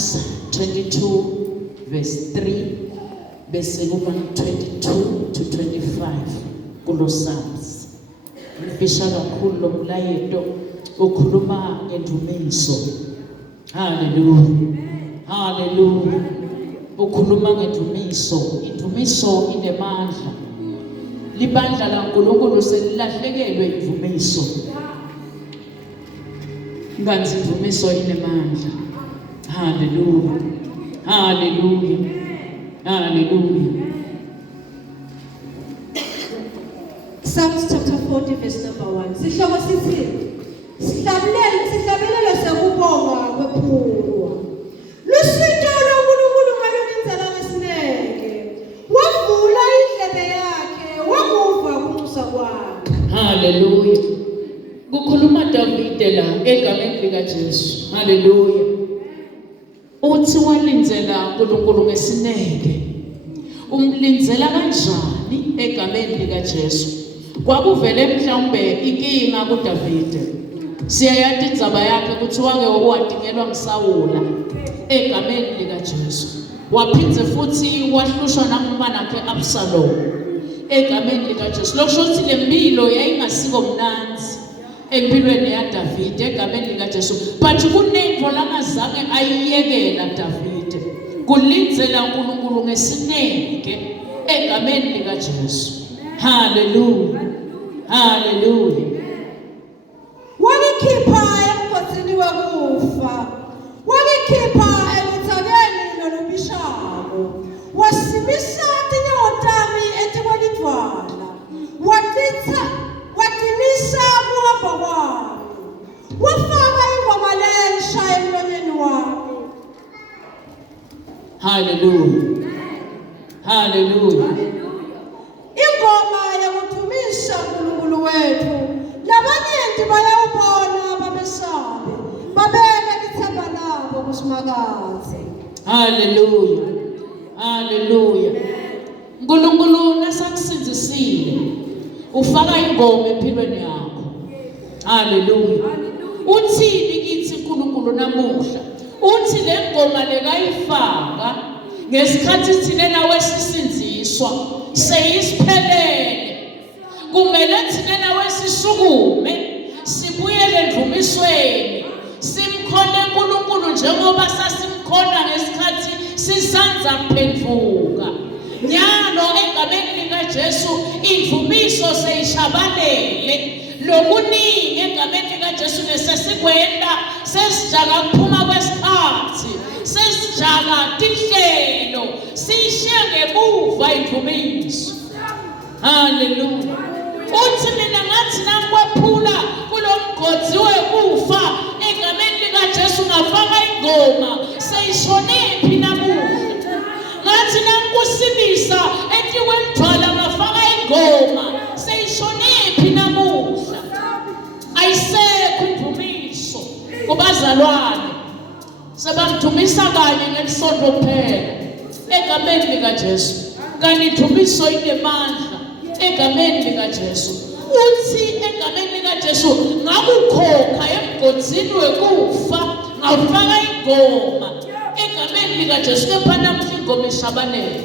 Psalms 22 verse 3 bese kuba 22 to 25 kulo Psalms. Ngifisha kakhulu lo mlayeto ukhuluma ngendumiso. Hallelujah. Hallelujah. Ukhuluma ngendumiso. Indumiso inemandla. Libandla laNkulunkulu selilahlekelwe indumiso. Nganzi indumiso inemandla. Hallelujah. Hallelujah. Hallelujah. Psalms chapter 40 verse number 1. Sihloko sithi sihlabelelo sekubonga kwephulwa. Lusito loNkulunkulu ngalolenzela ngesineke. Wavula indlebe yakhe, wakuva ukunxusa kwakhe. Hallelujah. Kukhuluma Davide la egameni likaJesu. Hallelujah. Uthi walinzela uNkulunkulu ngesineke. Umlinzela kanjani egameni likaJesu? Kwakuvele mhlawumbe inkinga kuDavide. Siyayazi indzaba yakhe ukuthi wake wadingelwa ngiSawula egameni likaJesu. Waphindze futhi wahlushwa nangumana wakhe Absalom egameni likaJesu. Lokusho ukuthi lempilo yayingasiko mnanzi empilweni yaDavide egameni likaJesu. But kunento langazange ayiyekela Davide. Kulinzela uNkulunkulu ngesineke egameni likaJesu. Hallelujah. Hallelujah. Walikhipha emkhosini wokufa. Walikhipha ebuthakeni nolubishako. Wasimisa tinyawo tami etikwelidwala. Waqinisa kuhamba kwami. Wafaka ingoma lensha emlonyeni wami. Hallelujah. Hallelujah. Ingoma yokudumisha uNkulunkulu wethu. Labanyenti bayawubona babesabe. Babeka ithemba labo kusimakazi. Hallelujah. Hallelujah. uNkulunkulu nasakusindisile ufaka ingoma empilweni yakho. Hallelujah. Uthini kithi uNkulunkulu namuhla? Uthi le ngoma lekayifaka ngesikhathi thina nawe sisinziswa seyisiphelele. Kumele thina nawe sisukume sibuyele endlumisweni simkhona uNkulunkulu njengoba sasimkhona ngesikhathi sisanza kuphenduka. Nyalo egameni likaJesu indlumiso seyishabalele. Lokuningi egameni likaJesu lesesikwenda sesijaka kuphuma kwesikhathi sesijaka tinhlelo sishiya ngemuva indlumiso. Hallelujah. Uthi mina ngathi nakwephula kulomgodzi wekufa egameni likaJesu ngafaka ingoma seyishonephi namuhla. Ngathi nakusibisa etikwendwala ngafaka ingoma seyishonephi namuhla. Ayisekho indumiso kubazalwane. Sebamdumisa kanye ngelisonto kuphela egameni likaJesu. Kanti indumiso inemandla egameni likaJesu. Uthi egameni likaJesu ngakukhokha emgodzini wekufa ngafaka ingoma egameni likaJesu. Kepha namhla ingoma ishabalele.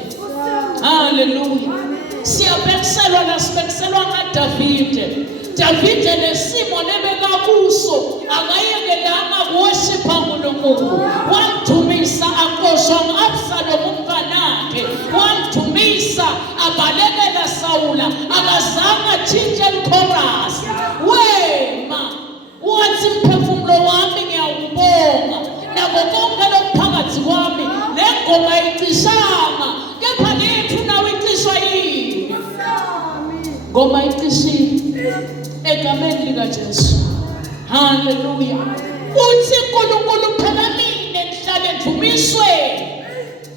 Hallelujah. Siyabhekiselwa nasibhekiselwa ngaDavide. Davide lesimo lebeka kuso akayekelanga kuwoshipa uNkulunkulu. Wamdumisa aqoshwa ngu-Absalom umnganakhe. Wamdumisa abalekela Sawula akazange atshintshe ichorus. Wema wathi mphefumulo wami ngiyawubonga nabo konke lokuphakathi kwami le ngoma ayicishanga kepha lethu nawe icishwa yini. Ngoma icishile egameni likaJesu. Hallelujah. Uthi uNkulunkulu phakamile nihlale endlumisweni.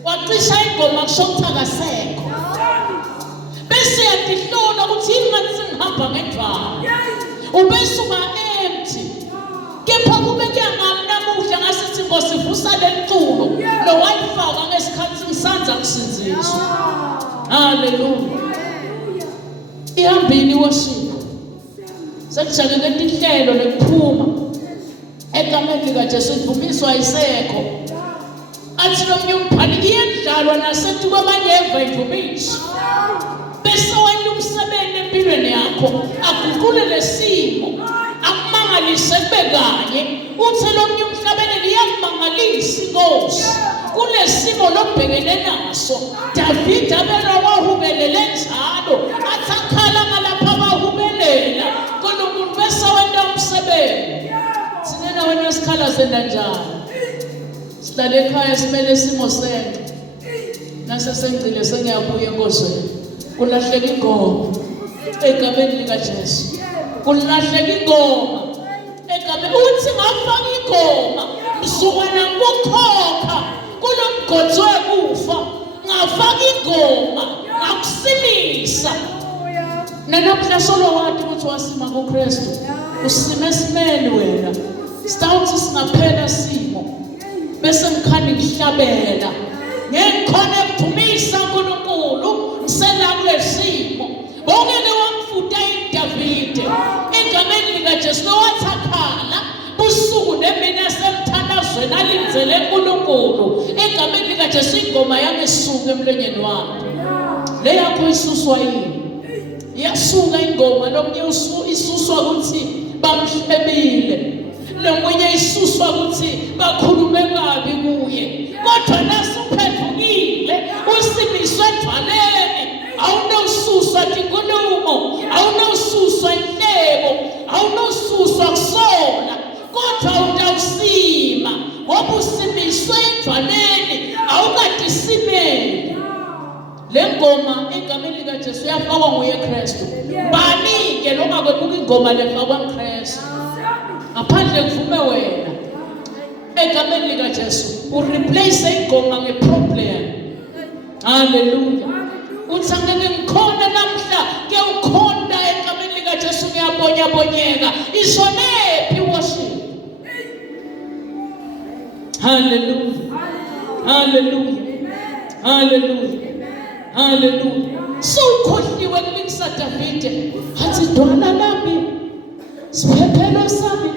Wacisha ingoma kusho ukuthakasekho. Bese yadihlola ukuthi ingathi singihamba ngendlala. Ubesuka empty. Kepha kube kuyangami namuhla ngasithi ngosivusa leculo lo wayifaka ngesikhathi ngisanza kusinziswa. Hallelujah. Ihambini worship. Sekujakeke tinhlelo lekuphuma egameni likaJesu indumiso ayisekho. wathi nomnye umbhali iyadlalwa nasethi kwabanye evangelists bese wena umsebenzi empilweni yakho aguqule lesimo akumangalise kube kanye uthi lomnye umhlabeni liyakumangalisa inkosi kulesimo lobhekene naso David abena wahubelele njalo athakhala ngalapha bahubelela konomuntu bese wena umsebenzi sinena wena sikhala senda njalo sihlale ekhaya simele isimo sento nase sengcile sengiyabuya enkosini kulahleka ingoma egameni lika Jesu kulahleka ingoma egameni uthi ngafaka ingoma mzukwana ukukhokha kulomgodzi wekufa ngafaka ingoma ngakusilisa nanamhla solo wathi ukuthi wasima kuKristu usime esimeni wena sitawuthi singaphela simo bese ngikhani ngihlabela ngikhona ukuthumisa uNkulunkulu ngisela kulesimo bongeke wamfuta iDavide egameni lika Jesu wathakhala usuku nemina semthandazweni alinzele uNkulunkulu egameni lika Jesu ingoma yami isuka emlonyeni wami le yakho isuswa yini yasuka ingoma nomnye isuswa ukuthi bamhlebile lomunye isuswa ukuthi bakhulume kabi kuye kodwa nasuphendukile usimiswe edvaleni awunosuswa inkulumo awunosuswa inhlebo awunosuswa kusola kodwa utawusima ngoba usimiswe edvaleni awukadisimeli le ngoma egameni lika Jesu yafakwa nguye Kristu bani-ke noma kwebuka ingoma lefakwa uKristu ngaphandle kuvume wena egameni lika Jesu ureplace ingoma ngeproblem haleluya uthi angeke ngikhona namhla ke ukhonda egameni lika Jesu ngiyabonyabonyeka ishonephi worship haleluya haleluya haleluya haleluya so ukhohliwe kulingisa Davide athi dwala lami siphephelo sami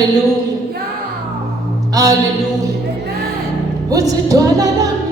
haleluya haleluya uthi dwala lami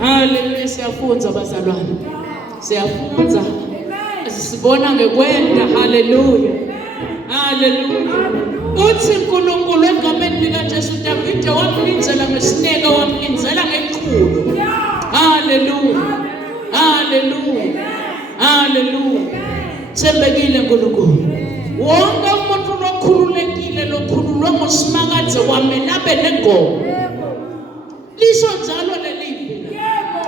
haleluya siyafunza bazalwane siyafunza sibona ngekwenda haleluya haleluya uthi uNkulunkulu egameni lika Jesu Davide wamlinzela ngesineke wamlinzela ngeqhulo haleluya haleluya haleluya sembekile uNkulunkulu wonke umuntu lokhululekile lokhululwa ngusimakadze wami nabe nengoma lisho njalo lelivi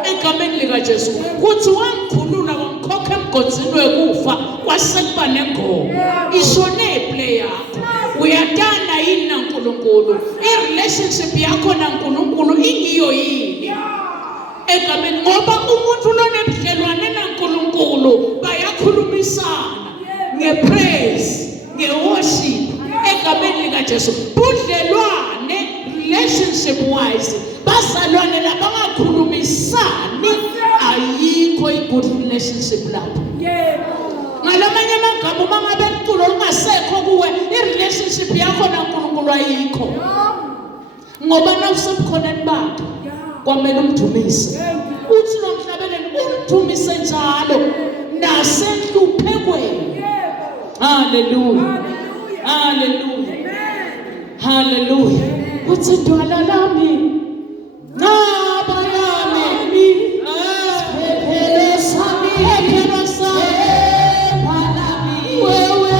egameni lika Jesu kuthi wangikhulula wangikhokha emgodzini wekufa kwasekuba nengoma ishone play yakho uyatanda yini naNkulunkulu irelationship yakho naNkulunkulu ingiyo yini egameni ngoba umuntu lonebudlelwane naNkulunkulu bayakhulumisana ngepraise ngeworship egameni likaJesu. Budlelwane relationship wise bazalwane labangakhulumisani ayikho i-good relationship lapho. Ngalamanye amagama uma ngabe umculo ungasekho kuwe i-relationship yakho naNkulunkulu ayikho. Ngoba nawusebukhoneni bakhe kwamele umdumise. Uthi nomhlabeleni umdumise njalo nasenhluphekweni. Hallelujah. Hallelujah. Hallelujah. Uthi dwala lami naba yami phephelo sami wewe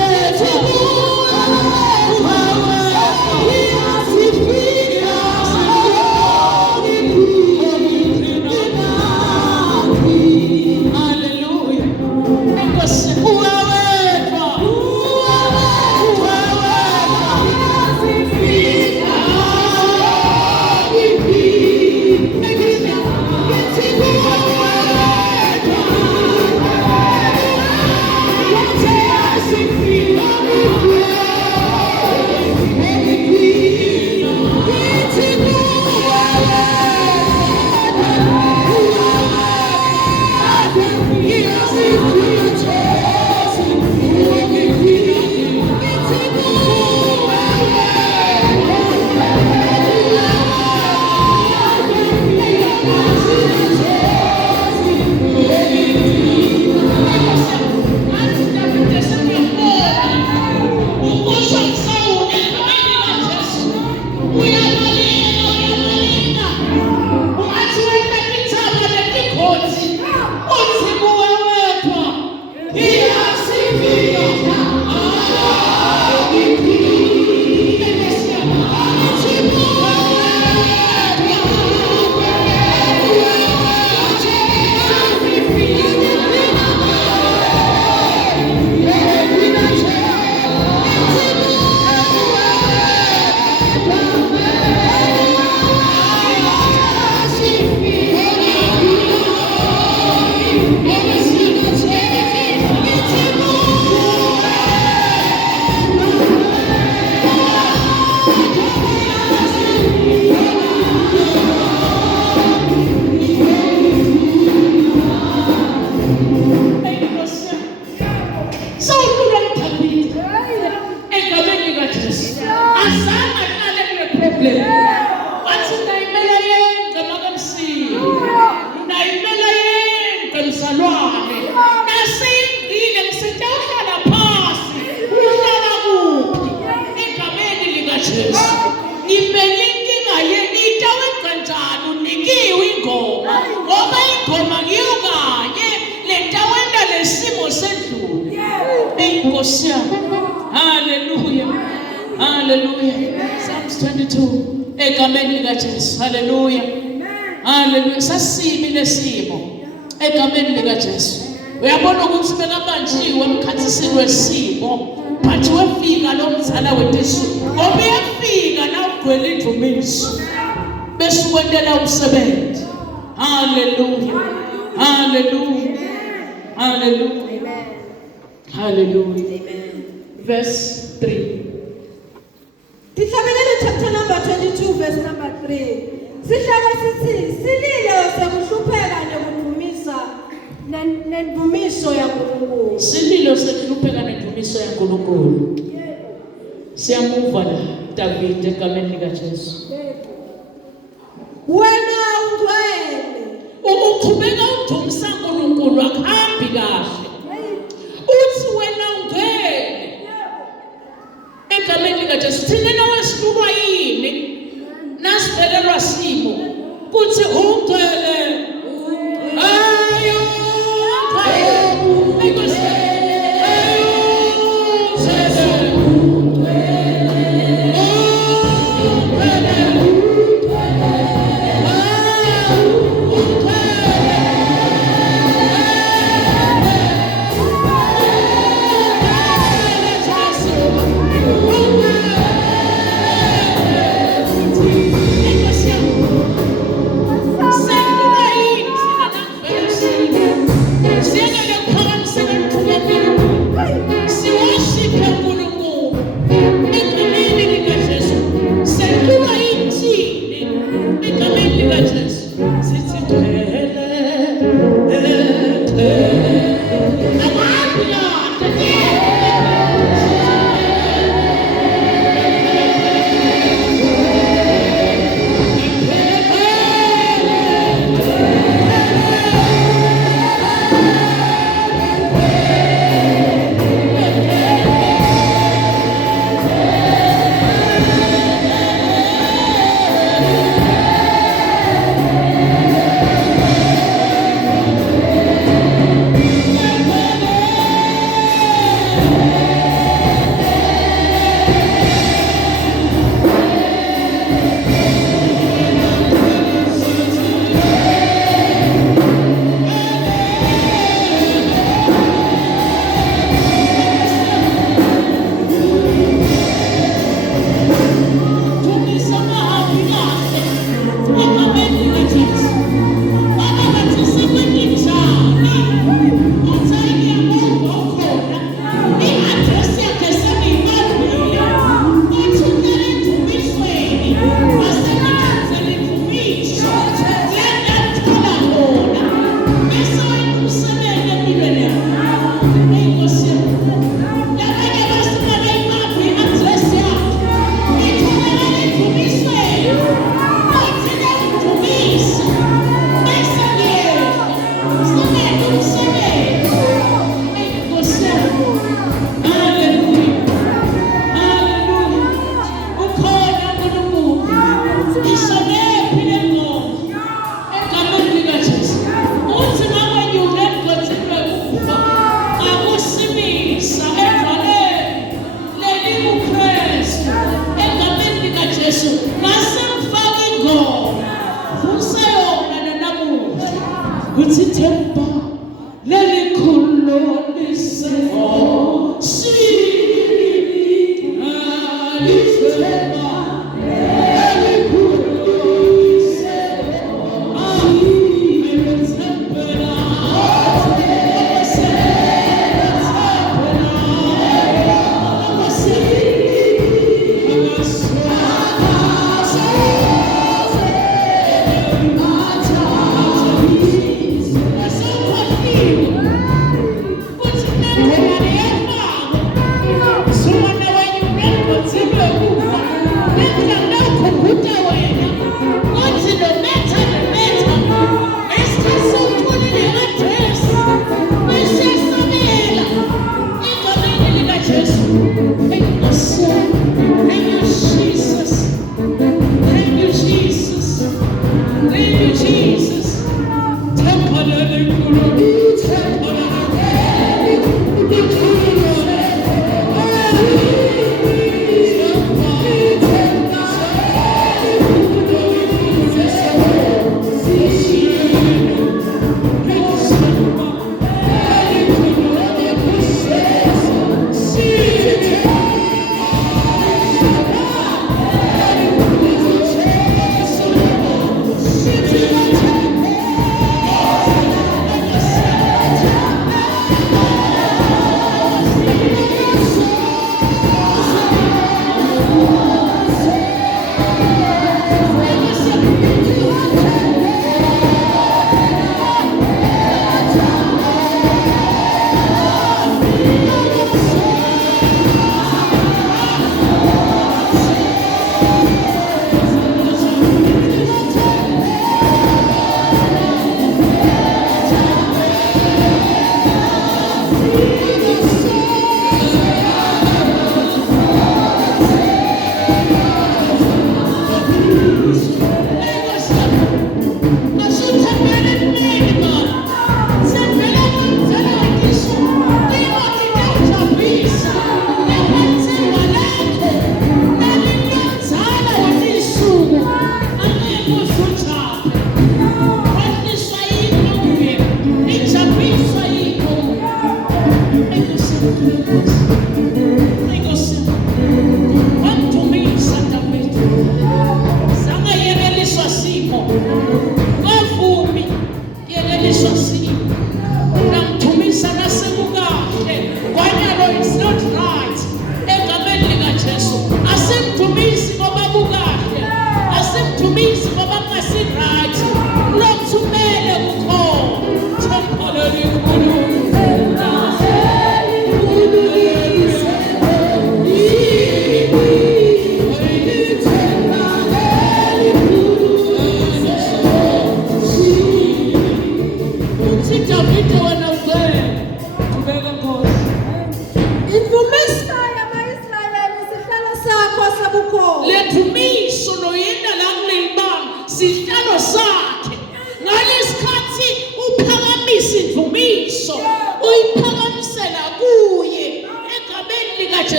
Hallelujah. Hallelujah. Psalms 22. Egameni likaJesu. Hallelujah. Hallelujah. Sasibi lesimo. Egameni likaJesu. Uyabona ukuthi bekabanjiwe emkhathisini wesimo. But wefika lo mzala wethu. Ngoba uyafika na ugcwele indumiso. Bese ukwentela umsebenzi. Hallelujah. Hallelujah. Hallelujah. Hallelujah. Amen. Verse 3. Tihlabelele chapter number 22 verse number 3. Sihlala sithi silile sekuhlupheka nekudumisa nendumiso yaNkulunkulu. Sililo sekuhlupheka nendumiso yaNkulunkulu. Siyamuva la David egameni likaJesu. Wena ungcwele. Uqhubeka udumisa uNkulunkulu akuhambi kahle. Uthi wena ungcwele. Egameni likaJesu thina nawesihlukwa yini? Nasibelelwa simo. Kuthi ungcwele. Ayo ungcwele.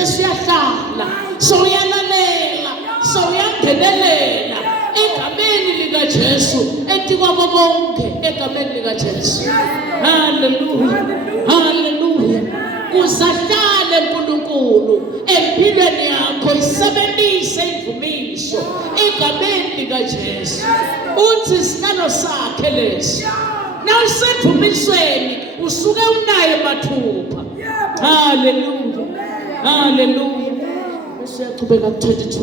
sesiyahlala soyalalela soyangenelela egameni lika Jesu etikwabo bonke egameni lika Jesu. Hallelujah, hallelujah. Kuzahlale uNkulunkulu empilweni yakho isebenzise imvumiso egameni lika Jesu. Uthi isinalo sakhe lesi nawusemvumisweni usuke unayo mathupha. Hallelujah, hallelujah. Siyaqhubeka ku-22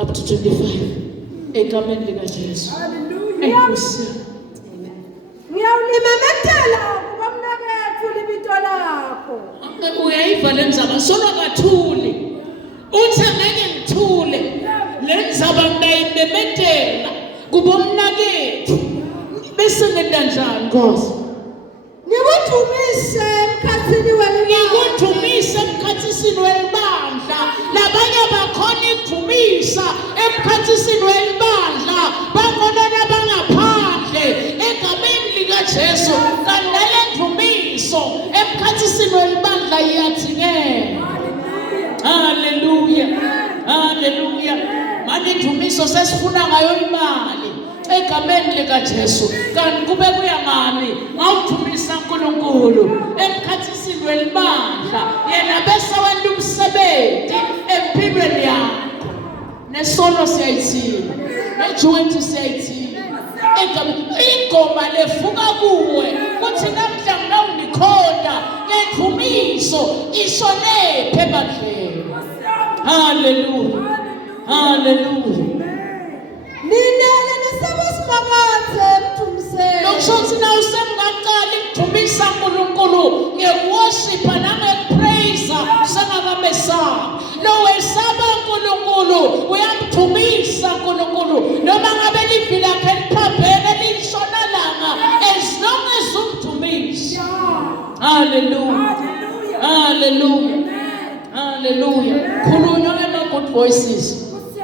up to 25 egameni lika Jesu. Hallelujah. Ngiyawulimemethela kuba mnakethu libito lakho. Uyayiva le ndzaba solo kathuli. Uthi ngeke ngithule. Le ndzaba ngiyayimemethela kuba mnakethu. Bese ngenda njani Nkosi? Ngikudumise emkhathini welibandla. Ngikudumise emkhathisini welibandla. Labanye bakhona ikudumisa emkhathisini welibandla. Bakhona nabangaphandle egameni lika Jesu. Kandele ndumiso emkhathisini welibandla iyathingela. Hallelujah, hallelujah. Manje indumiso sesifuna ngayo imali egameni lika Jesu. Kanti kube kuyangami ngawudumisa uNkulunkulu emkhathisini welibandla yena bese wenza umsebenzi empilweni yakho. Nesono siyayithina, nejuwenthi siyayithina. Ingoma lefuka kuwe kuthi namhla ngawunikhonda ngendumiso ishonephe ebandleni. Hallelujah, hallelujah. Ninele nesabasimakaze emdumiseni. Lokushothi na usengaqala ukudumisa uNkulunkulu ngeworship nangepraise sengakamesaba. Lo wesaba uNkulunkulu uyamdumisa uNkulunkulu noma ngabe livili lakhe liphambene lishona langa as long as umdumisa. Hallelujah, hallelujah, hallelujah. Khulunywa ngema-good voices,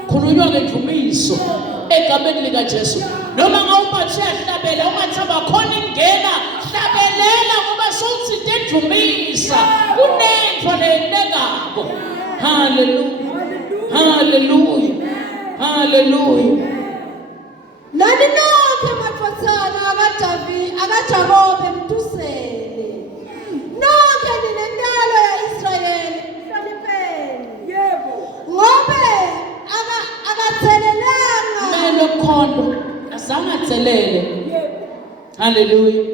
khulunywa ngendumiso egameni lika Jesu. Noma ngawubathi uyahlabela ungathi abakhona ingena hlabelela ngoba sowuthi endumisa kunento leyinekabo. Hallelujah, hallelujah, hallelujah. Nani nonke madvodzana akaJakobe mdusele. Nonke ninentalo ya-Israyeli hlonipheni. Yebo. Ngobe akathelelanga. Melo khondo azange athelele. Yebo. Hallelujah.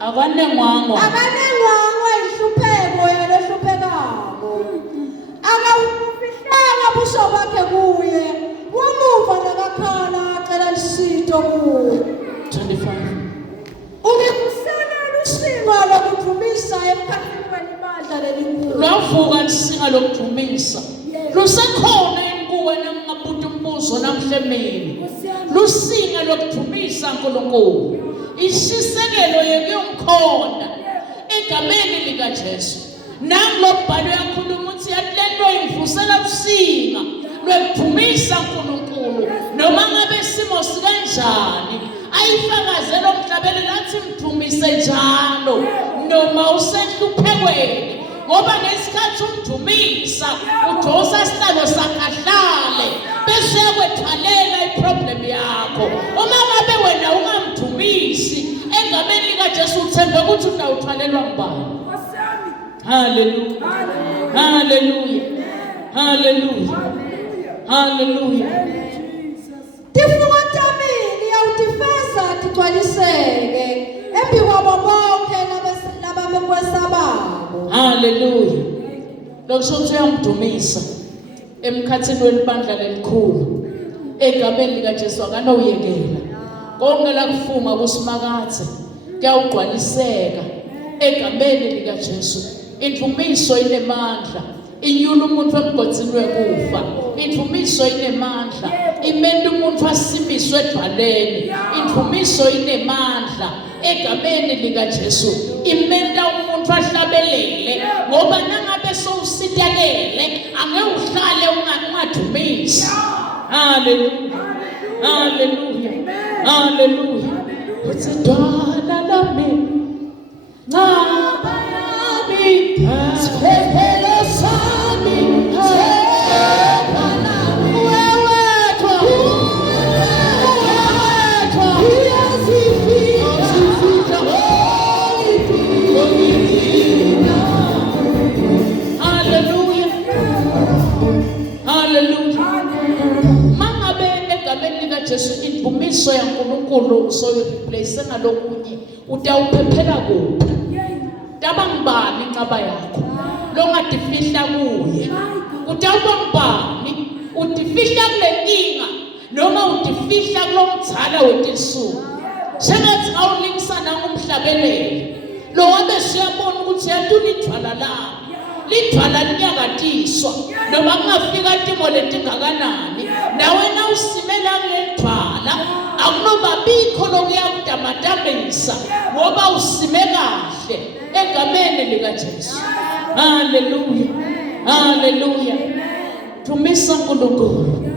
Akanengwango ihlupheko yena ehluphekako. Akawufihlanga buso bakhe kuye. Umuva nakakhala acela lisito kuye. 25. Ukekuselela usiko lokudumisa emkhathini welibandla lelikhulu. Lwavuka lisinga lokudumisa. Lusekhona kuwe nangabuthi umbuzo namhle emini. Lusinga lokudumisa uNkulunkulu. Ishisekelo yekuyomkhonda egameni lika Jesu. Nangilobhalo yakhuluma ukuthi yatlento imvusela usinga lokudumisa uNkulunkulu noma ngabe simo sikanjani ayifakazela omhlabeni lathi mdumise njalo noma usehluphekweni ngoba ngesikhathi umdumisa udosa isihlalo sakahlale bese yakwethalela iproblem yakho. Uma ngabe wena ungamdumisi egameni lika Jesu uthembe ukuthi utawuthwalelwa ngubani. Hallelujah, hallelujah, hallelujah, hallelujah. Tifungo tamini yawutifeza tigcwaliseke embi kwabo bonke labamekwesababo. Hallelujah. Lokushothi uyamdumisa emkhathini welibandla lelikhulu egameni lika Jesu akanowuyekela. Konke la kufunga kusimakathe kuyawugcwaliseka egameni lika Jesu. Indumiso inemandla inyula umuntu emgodini wekufa. Indumiso inemandla imenda umuntu asimiswe edwaleni. Indumiso inemandla egameni lika Jesu imenda umuntu ahlabelele ngoba nangabe sowusitekele angeke uhlale ungadumisi. Hallelujah, hallelujah, hallelujah. Utsidwala lami Jesu indumiso yaNkulunkulu usoyireplace ngalokunye utawuphephela kuphi taba ngibani incaba yakho longadifihla kuye utawuba ngibani utifihla kule nkinga noma utifihla kulomdzala wetinsuku sengathi awulinkisana ngumhlabeleli lo wabe siyabona ukuthi yatula idwala lami lidwala linyakatiswa noma kungafika timo letingakanani nawe na usimela kule dwala akunobabikho lokuyakudamatamisa ngoba usime kahle egameni likaJesu. Haleluya, haleluya. Thumisa uNkulunkulu,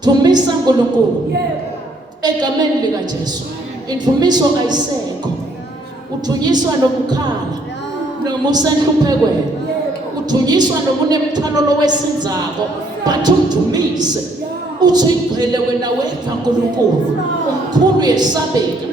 thumisa uNkulunkulu egameni likaJesu. Indumiso ayisekho, uthunyiswa nomkhala noma usenhluphekweni, uthunyiswa noma unemthwalo lowesinzako but umdumise uthi igcwele wena wedwa uNkulunkulu umkhulu yesabeka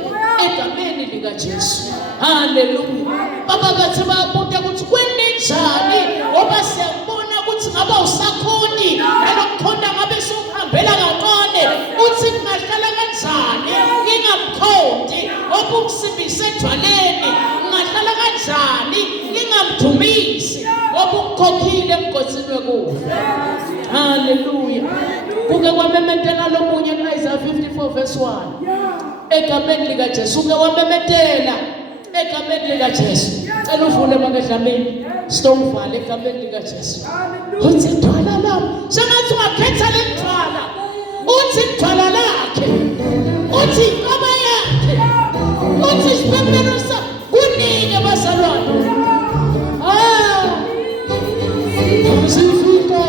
egameni likaJesu. Haleluya. Baba bathi babuta ukuthi kwenenjani ngoba siyabona ukuthi ngaba usakhoni nalokukhona ngabe sokuhambela kancane uthi kungahlala kanjani ngingamkhondi obukusibise edwaleni ngahlala kanjani ngingamdumisi obukukhokhile emgozini wekufa. Haleluya. Kuke kwamemetela lomunye kuIsaiah 54 verse 1 egameni likaJesu. Uke wamemetela egameni likaJesu. Cela uvule makadlamini sitovale egameni likaJesu. Uthi idwala lami sengathi ungakhetha le dwala uthi idwala lakhe uthi inqaba yakhe uthi isiphephelo sakhe kunike bazalwane. Sifika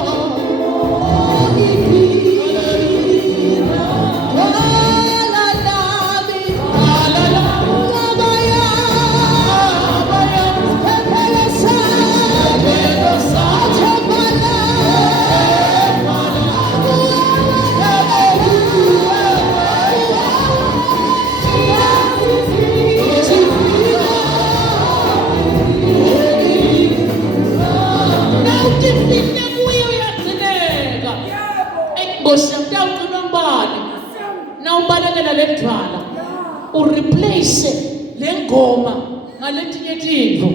ureplace le ngoma ngaletinye tintfo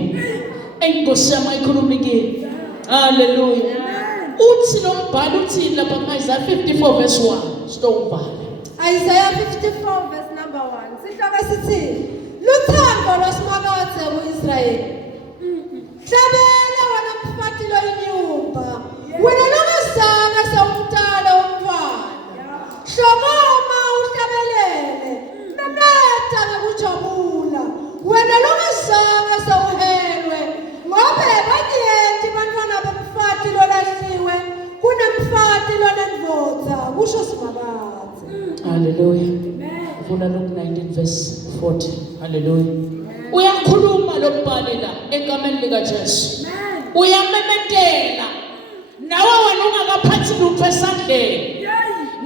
enkosi yami ayikhulumike. Haleluya. Uthi lombhalo uthi lapha kuIsaiah 54 verse 1 sitovale. Isaiah 54 verse number 1 sihloko sithi luthando losimakathe kuIsrayeli hlabela wena mfati loyinyumba wena longazange sawumtala umntwana hlokoma uhlabelele memeta ngokujabula wena longazange sawuhelwe ngobe banyenti bantwana bemfati lolahliwe kunemfati lonendvodza kusho simakathe. Haleluya. Ufuna loku 19 verse 40. Haleluya. Uyakhuluma lombhalo la egameni likaJesu. Uyamemetela nawe wena ungakaphathi lutho esandleni,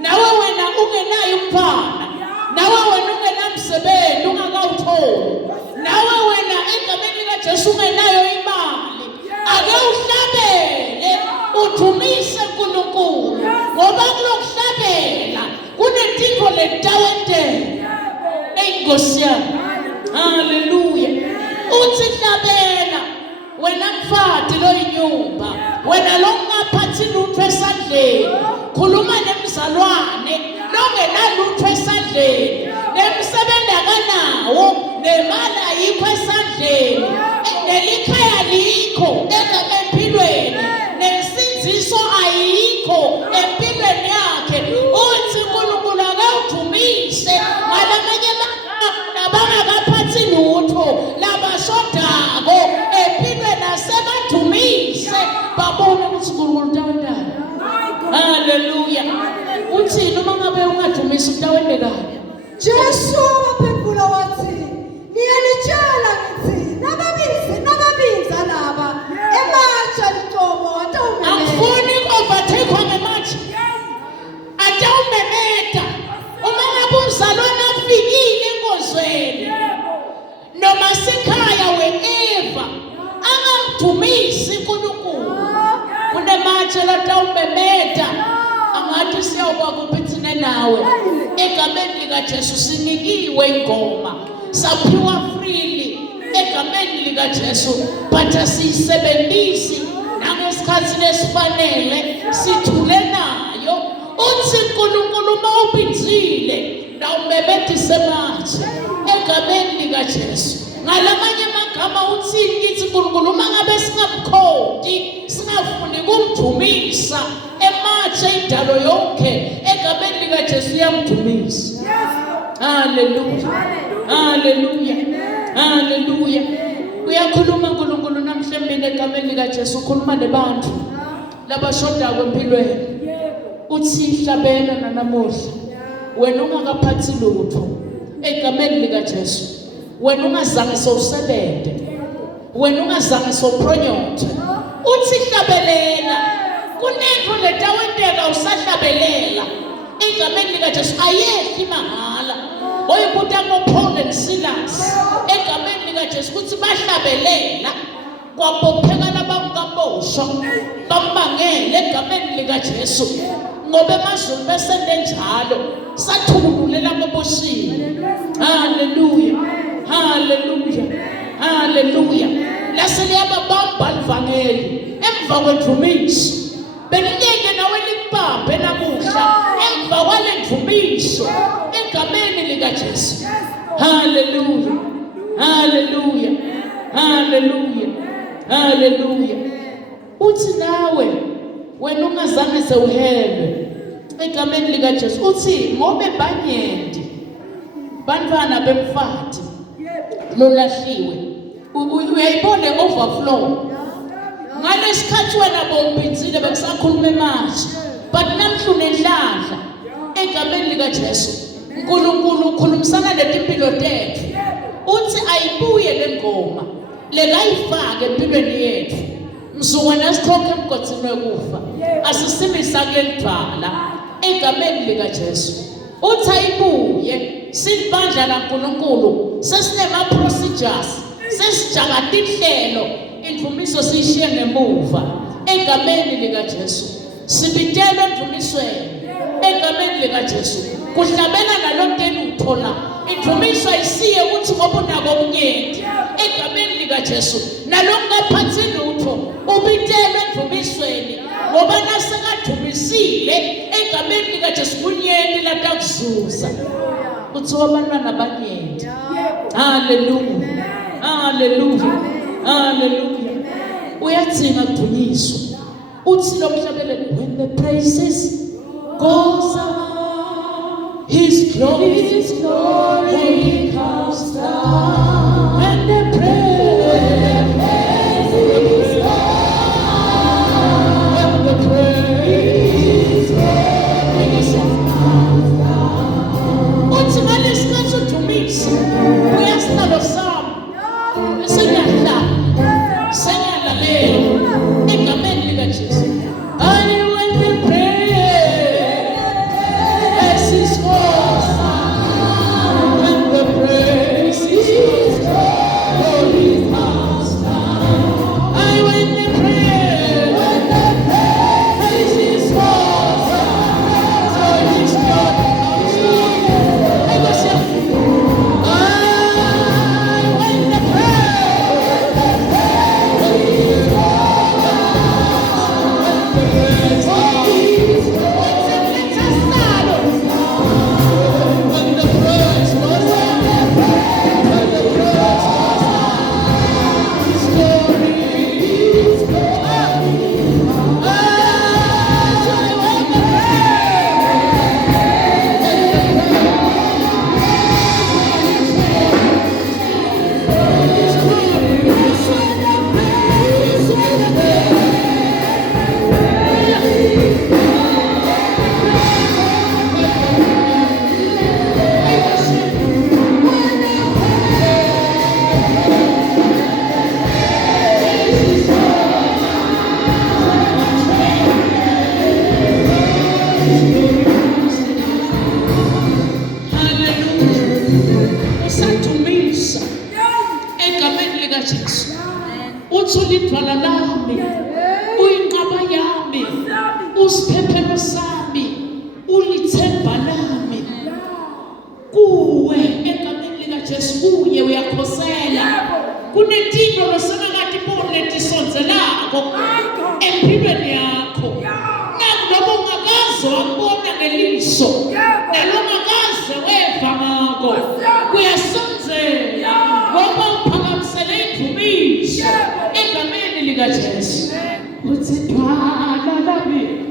nawe wena ungenayo umfana, nawe wena ungenamsebenzi ungakawutholi, nawe wena egameni likaJesu ungenayo imali, ake uhlabele uthumise uNkulunkulu ngoba kulokuhlabela kunetintfo letawentela enkosi yami. Haleluya. Uthi hlabela wena mfati loyinyumba wena longaphathi lutho esandleni, khuluma nemzalwane longenalutho esandleni, nemsebenzi akanawo, nemali ayikho esandleni, nelikhaya likho empilweni, nesinziso ayikho empilweni yakhe. Uthi uNkulunkulu akawudumise ngalamanye amagama nabangakaphathi lutho labashodako empilweni asebadumise babone ukuthi uNkulunkulu utawendani. Haleluya. Uthini uma ngabe ungadumisi utawendekani? Jesu waphendula wathi niyalitshela ngithi nababiza laba ematsha licobo atawumemeta. Angifuni overtake ngematsha. Atawumemeta. Uma ngabe umzalwane afikile enkozweni noma sekhaya wherever angamdumisi uNkulunkulu kunematsha latawumemeta angathi siyawuba kuphi thina nawe egameni likaJesu sinikiwe ingoma saphiwa freely egameni likaJesu but asiyisebenzisi nangesikhathi lesifanele sithule nayo uthi uNkulunkulu mawubinzile nawumebethise manje egameni likaJesu ngalamanye amagama uthini kithi uNkulunkulu mangabe singamkhodi singafuni kumdumisa ematshe indalo yonke egameni likaJesu yamdumisa. Hallelujah. Hallelujah. Hallelujah. Uyakhuluma uNkulunkulu namhlanje egameni likaJesu ukhuluma nabantu labashoda kwempilweni. Uthi hlabela nanamuhla wena ungakaphathi lutho egameni likaJesu. Wena ungazange sowusebenze. Wena ungazange sowupronyothe. Uthi hlabelela. Kunento letawenteka usahlabelela. Egameni likaJesu ayekhi mahala. Oyibuta ngoPaul and Silas. Egameni likaJesu kuthi bahlabelela kwabopheka labangamboshwa bambangele egameni likaJesu. Ngoba emazulu besende njalo sathukululela ababoshiwe. Hallelujah. Hallelujah. Hallelujah. Laseliyababamba livangeli emva kwendvumiso. Beningeke nawe libambe namuhla emva kwalendvumiso egameni likaJesu. Hallelujah. Hallelujah. Hallelujah. Hallelujah. Uthi nawe wena ungazange sewuhelwe egameni likaJesu. Uthi ngobe banyenti bantwana bemfati lolahliwe uyayibona overflow ngalesikhathi wena bombinzile bekusakhuluma manje but namhlu nenhlanhla egameni likaJesu uNkulunkulu ukhulumisana letimpilo tethu. Uthi ayibuye lengoma lekayifake empilweni yethu msuka nesikhokhe emgodini wekufa asisimise kelidala egameni likaJesu. Uthi ayibuye sibandla kaNkulunkulu sesinema procedures sesijakata inhlelo indvumiso siyishiye ngemuva egameni likaJesu. Sibitele endvumisweni egameni likaJesu. Kuhlabela nalokuteni uthola indvumiso ayisiye ukuthi ngoba unako okunyenti egameni likaJesu nalokungaphathi lutho ubitele endvumisweni ngoba nasekadhumisile egameni likaJesu kunyenti latakuzuza. Uthi wabantwana banyenti. Hallelujah. Hallelujah. Hallelujah. Uyadzinga kudunyiswa. Uthi lo mhlabelelo when the praises goes up His glory comes down. When the praises go up, when the praises go up. Uthi ngalesikhathi udumisa uyasitalo sami sengiyalalela egameni likaJesu. When the praises go up, when the praises go comes down. When the praises go up, so His God comes down. ulidwala lami, uyinqaba yami, usiphephelo sami, ulithemba lami. uyayiphosela kunetinto besengakatiboni letisondzelako empilweni yakho naloba ungakaze wakubona ngeliso nalongakaze weva ngako kuyasondzela ngoba uphakamisele indumiso egameni likaJesu uthi thwala lami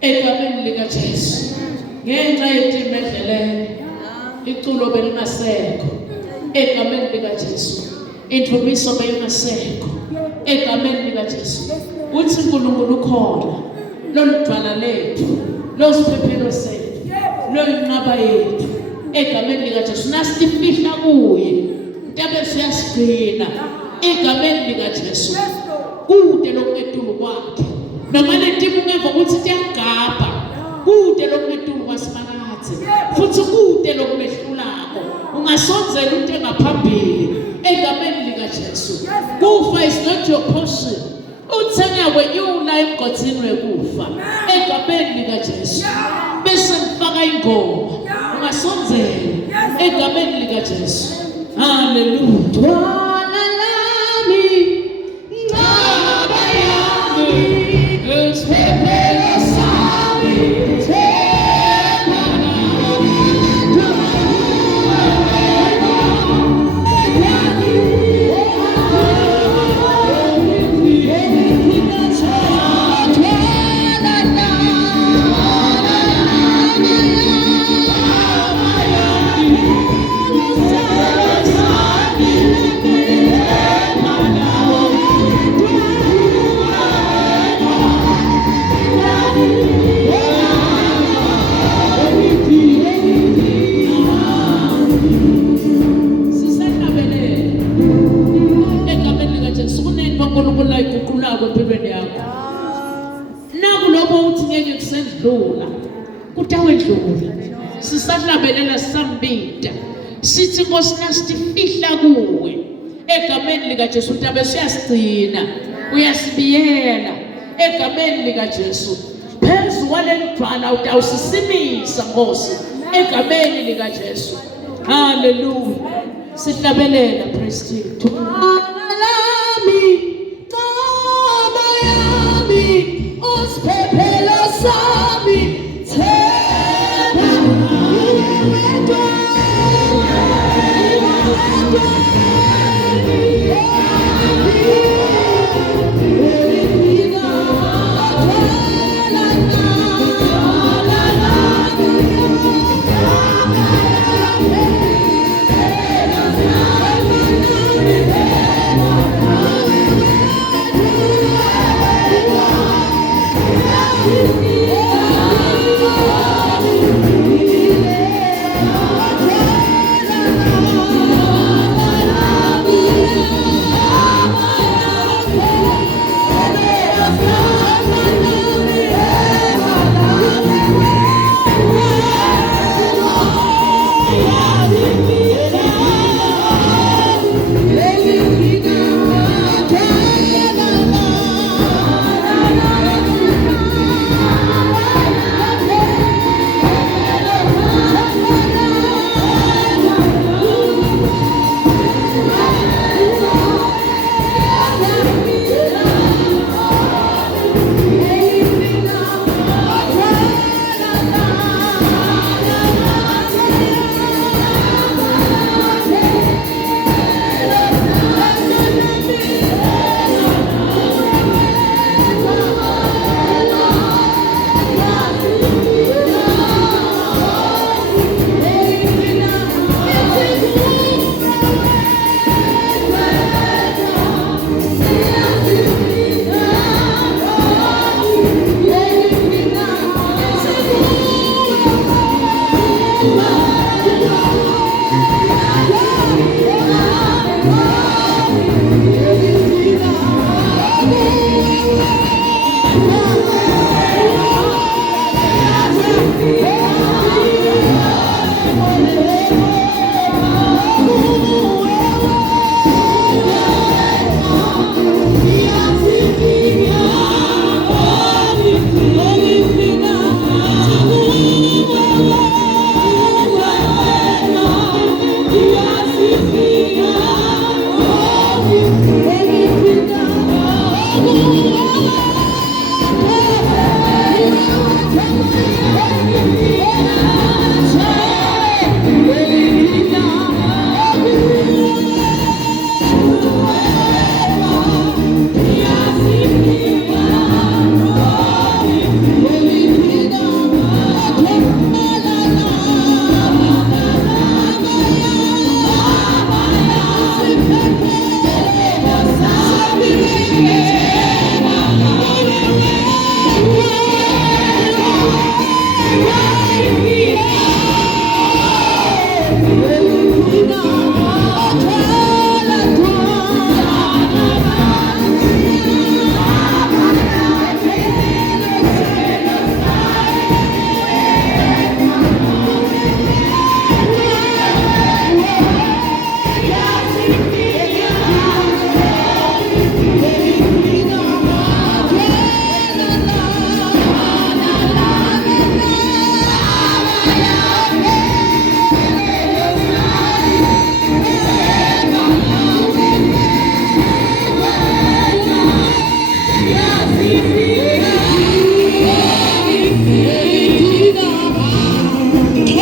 egameni likaJesu ngenxa yetima endleleni iculo belingasekho egameni likaJesu indumiso beyingasekho egameni likaJesu uthi uNkulunkulu ukhona loludwala lethu losiphephelo sethu loyinqaba yethu egameni likaJesu nasifihla kuye ntabe siyasigcina egameni likaJesu kude loketulu kwakhe noma letimu ngeva ukuthi tiyagaba kude loketulu kwasimakathe futhi kude lokumehlulako ungasonzela into engaphambili egameni likaJesu kufa is not your portion uthenya wenyula emgothini wekufa egameni likaJesu bese ngifaka ingoma ungasonzela egameni likaJesu hallelujah sisahlabelela sisambita sithi Nkosi nasifihla kuwe egameni likaJesu ntabe siyasigcina uyasibiyela egameni likaJesu phezu kwalendwana utawusisimisa Nkosi egameni likaJesu hallelujah sihlabelela praise to